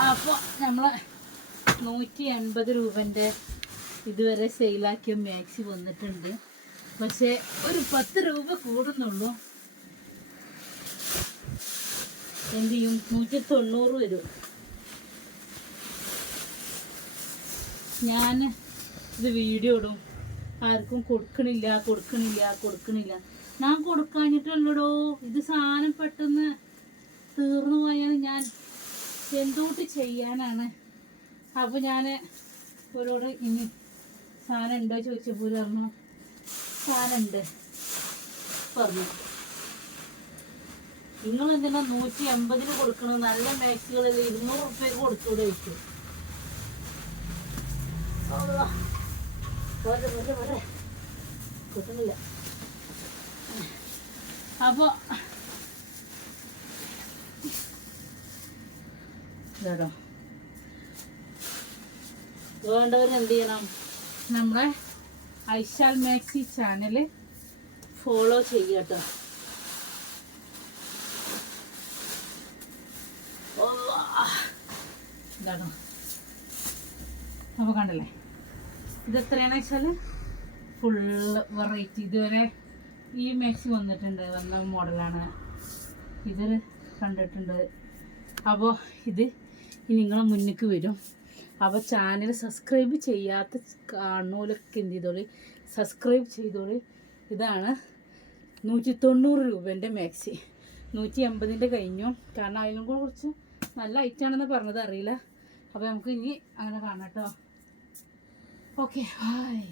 അപ്പോൾ നമ്മൾ 180 രൂപൻ്റെ ഇതുവരെ സെയിലാക്കിയ മാക്സി വന്നിട്ടുണ്ട്. പക്ഷേ ഒരു 10 രൂപ കൂടുന്നുള്ളൂ. എന്ത് ചെയ്യും? 190 വരും. ഞാൻ ഇത് വീഡിയോ ഇടും, ആർക്കും കൊടുക്കണില്ല. ഞാൻ കൊടുക്കാഞ്ഞിട്ടല്ലടോ, ഇത് സാധനം പെട്ടെന്ന് തീർന്നു പോയാൽ ഞാൻ എന്തുകൊണ്ട് ചെയ്യാനാണ്. അപ്പോൾ ഞാൻ ഇവരോട് ഇനി സാധനം ഉണ്ടോ ചോദിച്ചപ്പോൾ പറഞ്ഞു സാധനം ഉണ്ട് പറഞ്ഞു. നിങ്ങളെന്തിനാ 180 കൊടുക്കണത്? നല്ല മാക്സികളിൽ 200 റുപ്യക്ക് കൊടുത്തൂടെ വെച്ചു. കിട്ടുന്നില്ല. അപ്പോൾ കേട്ടോ, വേണ്ടവരെന്ത് ചെയ്യണം? നമ്മളെ ഐശാൽ മാക്സി ചാനൽ ഫോളോ ചെയ്യട്ടോ. ഇതാണോ? അപ്പോൾ കണ്ടല്ലേ, ഇതെത്രയാണെന്ന് വെച്ചാൽ ഫുള്ള് വെറൈറ്റി. ഇതുവരെ ഈ മാക്സി വന്ന മോഡലാണ്. ഇതൊരു കണ്ടിട്ടുണ്ട്. അപ്പോൾ ഇത് നിങ്ങളെ മുന്നിലേക്ക് വരും. അപ്പോൾ ചാനൽ സബ്സ്ക്രൈബ് ചെയ്യാത്ത കാണുന്നവരൊക്കെ എന്ത് ചെയ്തോളി, സബ്സ്ക്രൈബ് ചെയ്തോളി. ഇതാണ് 190 രൂപേൻ്റെ മാക്സി. 180ൻ്റെ കഴിഞ്ഞു. കാരണം അതിനും കൂടെ കുറച്ച് നല്ല ഐറ്റാണെന്ന് പറഞ്ഞത് അറിയില്ല. അപ്പോൾ നമുക്ക് ഇനി അങ്ങനെ കാണാം കേട്ടോ. Okay, by.